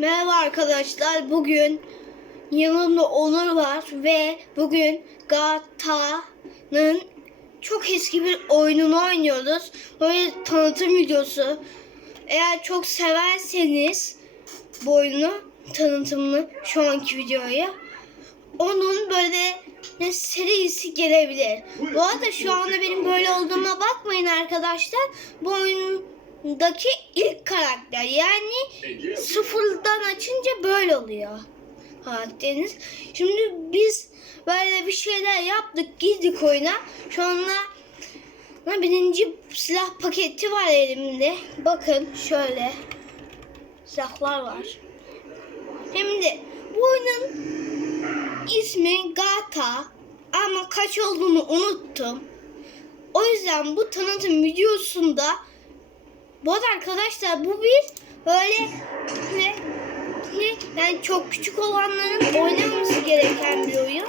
Merhaba arkadaşlar. Bugün yanımda Onur var ve bugün GTA'nın çok eski bir oyununu oynuyoruz. Böyle tanıtım videosu. Eğer çok severseniz bu oyunu tanıtımını şu anki videoyu onun böyle ne serisi gelebilir. Bu arada şu anda benim böyle olduğuma bakmayın arkadaşlar. Bu oyundaki ilk karakter. Yani sıfırdan açınca böyle oluyor karakteriniz. Şimdi biz böyle bir şeyler yaptık, girdik oyuna. Şu anda birinci silah paketi var elimde. Bakın şöyle silahlar var. Hem de bu oyunun ismi Gata ama kaç olduğunu unuttum. O yüzden bu tanıtım videosunda bu arkadaşlar bu bir böyle ne, yani çok küçük olanların oynaması gereken bir oyun.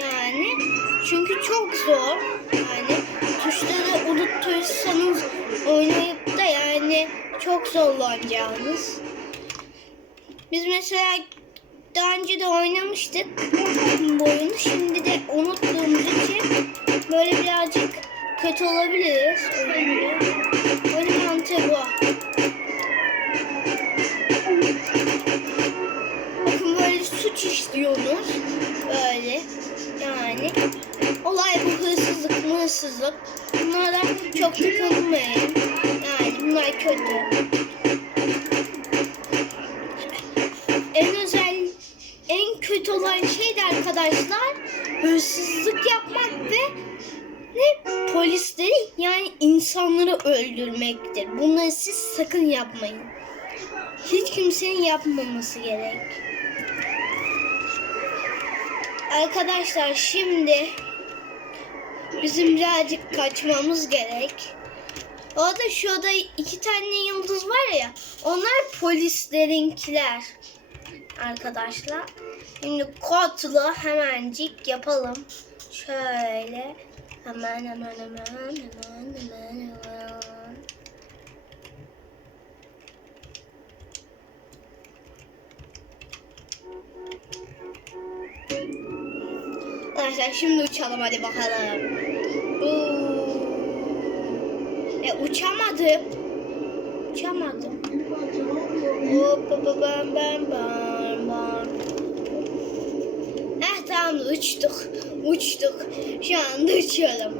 Yani çünkü çok zor. Yani tuşları unutursanız oynayıp da yani çok zorlanacağınız. Biz mesela daha önce de oynamıştık bu oyunu. Şimdi de unuttuğumuz için böyle birazcık kötü olabiliriz oyunda. Mantığı bu. Bakın böyle suç işliyorsunuz. Böyle. Yani. Olay bu hırsızlık hırsızlık. Bunlara çok takılmayın. Yani bunlar kötü. En özel, en kötü olan şey de arkadaşlar hırsızlık yapmak ve ne polisleri yani insanları öldürmektir. Bunları siz sakın yapmayın. Hiç kimsenin yapmaması gerek. Arkadaşlar şimdi bizim birazcık kaçmamız gerek. Orada şurada iki tane yıldız var ya onlar polislerinkiler arkadaşlar. Şimdi kodla hemencik yapalım. Şöyle hemen hemen hemen hemen hemen hemen. Arkadaşlar şimdi uçalım hadi bakalım. Oo. E uçamadım. Uçamadım. Hop, bam bam bam bam. Heh tamam uçtuk. Uçtuk. Şu anda uçuyorum.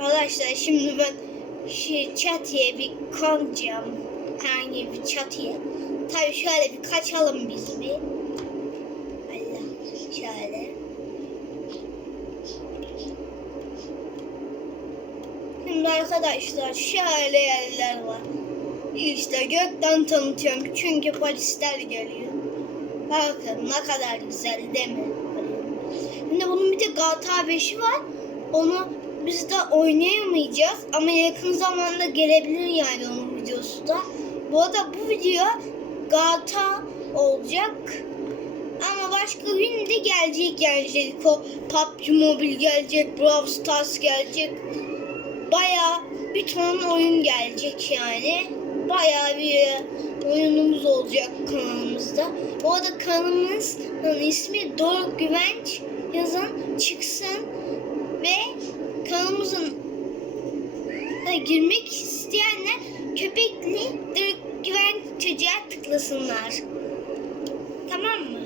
Arkadaşlar şimdi ben şu çatıya bir konacağım. Herhangi bir çatıya. Tabii şöyle bir kaçalım biz bir. Allah şöyle. Şimdi arkadaşlar şöyle yerler var. İşte gökten tanıtıyorum çünkü polisler geliyor. Bakın ne kadar güzel değil mi? Şimdi bunun bir de GTA 5'i var. Onu biz de oynayamayacağız ama yakın zamanda gelebilir yani onun videosu da. Bu arada bu video GTA olacak. Ama başka gün de gelecek yani Jeliko, PUBG Mobile gelecek, Brawl Stars gelecek. Baya bir ton oyun gelecek yani. Baya bir oyunumuz olacak kanalımızda. Bu arada kanalımızın ismi Doruk Güvenç yazın çıksın ve kanalımızın da girmek isteyenler köpekli Güvenç çocuğa tıklasınlar. Tamam mı?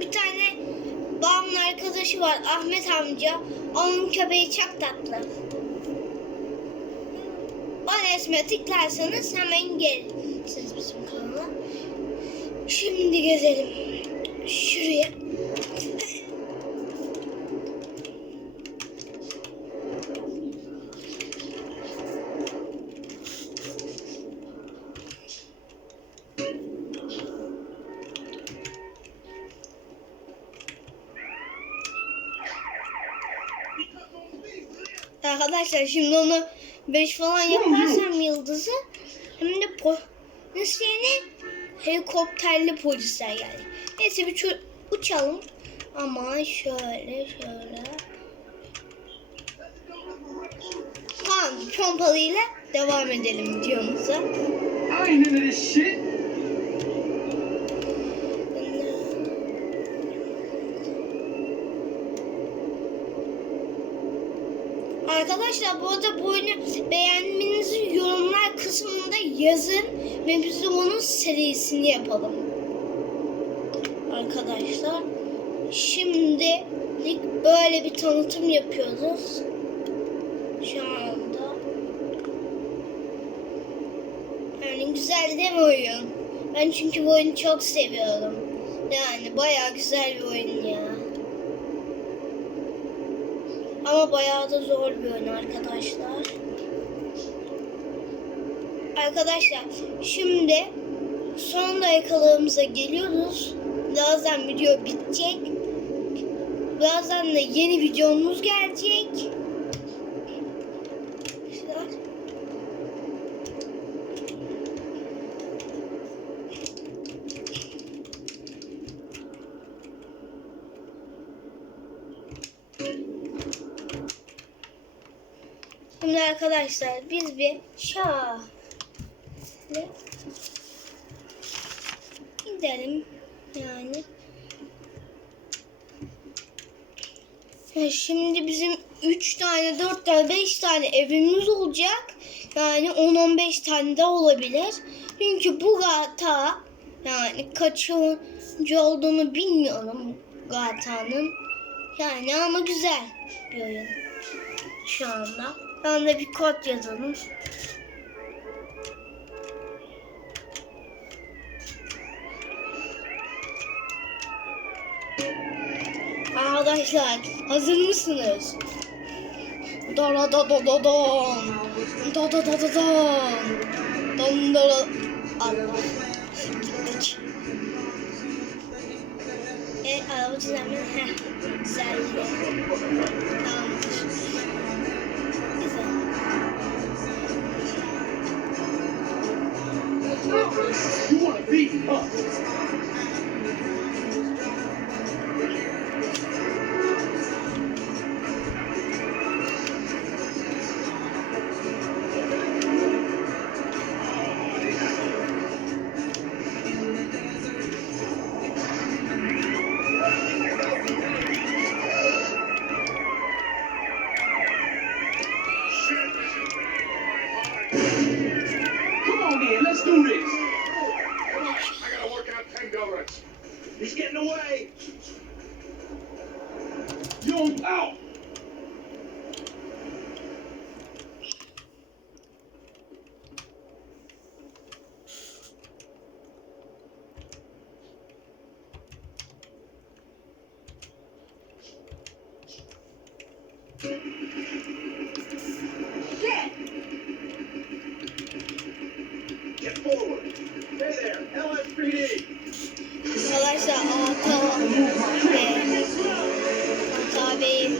Bir tane babamın arkadaşı var Ahmet amca. Onun köpeği çok tatlı. O resme tıklarsanız hemen gelirsiniz bizim kanala. Şimdi gezelim. Şuraya. Arkadaşlar şimdi onu 5 falan yaparsam yıldızı hem de polis yerine helikopterli polisler yani. Neyse bir uçalım. Ama şöyle şöyle. Tamam pompalıyla devam edelim videomuza. I ain't into Arkadaşlar bu arada bu oyunu beğenmenizi yorumlar kısmında yazın ve biz de bunun serisini yapalım. Arkadaşlar şimdi böyle bir tanıtım yapıyoruz. Şu anda. Yani güzel değil mi oyun? Ben çünkü bu oyunu çok seviyorum. Yani bayağı güzel bir oyun ya. Ama bayağı da zor bir oyun arkadaşlar. Arkadaşlar şimdi son dakikalarımıza geliyoruz. Birazdan video bitecek. Birazdan da yeni videomuz gelecek. Arkadaşlar. Şimdi arkadaşlar biz bir şöyle gidelim yani. Ya şimdi bizim 3 tane, 4 tane, 5 tane evimiz olacak. Yani 10-15 tane de olabilir. Çünkü bu gata yani kaçıncı olduğunu bilmiyorum Gata'nın. Yani ama güzel bir oyun şu anda. Ben de bir kod yazalım. Arkadaşlar hazır mısınız? Da da da da da don. Da da da da don. Don da da. Allah. Gittik. E araba düzenli. Heh. Güzel. Tamamdır. beat up. Arkadaşlar Ata ve Ata Bey'i.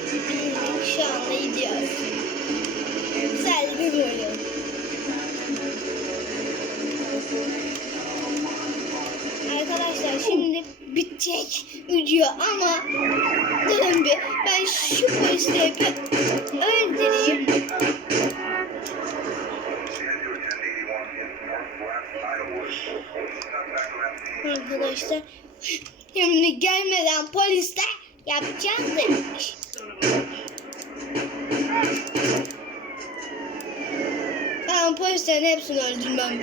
Arkadaşlar şimdi bitecek video ama durun bir ben şu polisleri bir öldüreyim. Arkadaşlar şimdi gelmeden polisler yapacağız demiş. Ben polislerin hepsini öldürmem.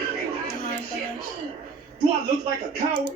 Arkadaşlar. Do I look like a coward?